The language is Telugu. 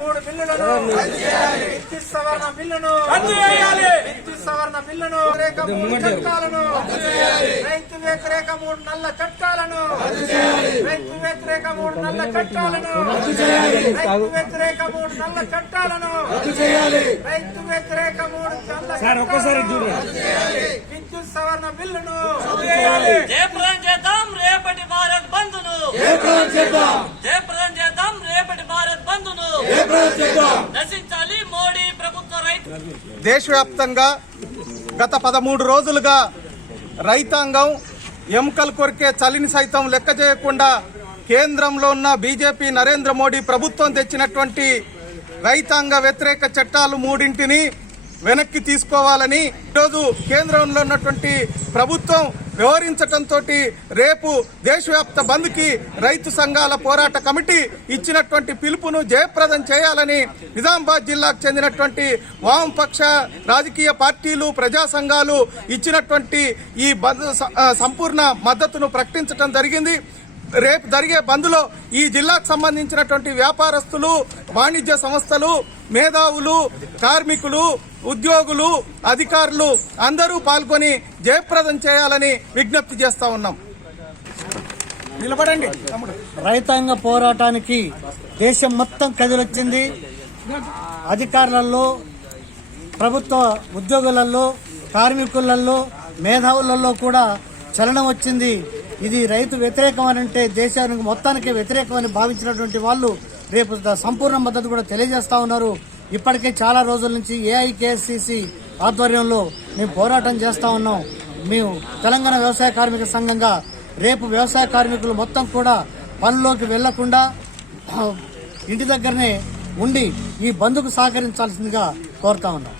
3 బిల్లులను విద్యుత్ సవరణ బిల్లును విద్యుత్ సవరణ బిల్లును చట్టాలను రైతు వ్యతిరేక 3 నల్ల చట్టాలను రైతు వ్యతిరేక 3 నల్ల చట్టాలను రైతు వ్యతిరేక 3 నల్ల చట్టాలను రైతు వ్యతిరేక 3 నల్ల విద్యుత్ సవరణ బిల్లును జయప్రదం చేద్దాం రేపటి భారత్ బంద్ను జయప్రదం చేద్దాం రేపటి భారత్ బంద్ను నశించాలి మోడీ ప్రభుత్వ రైతు. దేశవ్యాప్తంగా గత 13 రోజులుగా రైతాంగం ఎముకలు కొరికే చలిని సైతం లెక్క చేయకుండా కేంద్రంలో ఉన్న బీజేపీ నరేంద్ర మోడీ ప్రభుత్వం తెచ్చినటువంటి రైతాంగ వ్యతిరేక చట్టాలు 3ంటిని వెనక్కి తీసుకోవాలని ఈరోజు కేంద్రంలో ఉన్నటువంటి ప్రభుత్వం వ్యవహరించడంతో రేపు దేశవ్యాప్త బంద్కి రైతు సంఘాల పోరాట కమిటీ ఇచ్చినటువంటి పిలుపును జయప్రదం చేయాలని నిజామాబాద్ జిల్లాకు చెందినటువంటి వామపక్ష రాజకీయ పార్టీలు ప్రజా సంఘాలు ఇచ్చినటువంటి ఈ బంద్ సంపూర్ణ మద్దతును ప్రకటించడం జరిగింది. రేపు జరిగే బంద్లో ఈ జిల్లాకు సంబంధించినటువంటి వ్యాపారస్తులు, వాణిజ్య సంస్థలు, మేధావులు, కార్మికులు, ఉద్యోగులు, అధికారులు అందరూ పాల్గొని జయప్రదం చేయాలని విజ్ఞప్తి చేస్తా ఉన్నాం. నిలబడండి. రైతాంగ పోరాటానికి దేశం మొత్తం కదిలొచ్చింది. అధికారులలో, ప్రభుత్వ ఉద్యోగులలో, కార్మికులలో, మేధావులలో కూడా చలనం వచ్చింది. ఇది రైతు వ్యతిరేకం అని అంటే దేశానికి మొత్తానికి వ్యతిరేకమని భావించినటువంటి వాళ్ళు రేపు సంపూర్ణ మద్దతు కూడా తెలియజేస్తా ఉన్నారు. ఇప్పటికే చాలా రోజుల నుంచి ఏఐకేఎస్సిసి ఆధ్వర్యంలో మేము పోరాటం చేస్తా ఉన్నాం. మేము తెలంగాణ వ్యవసాయ కార్మిక సంఘంగా రేపు వ్యవసాయ కార్మికులు మొత్తం కూడా పనుల్లోకి వెళ్లకుండా ఇంటి దగ్గరనే ఉండి ఈ బంద్కు సహకరించాల్సిందిగా కోరుతా ఉన్నాం.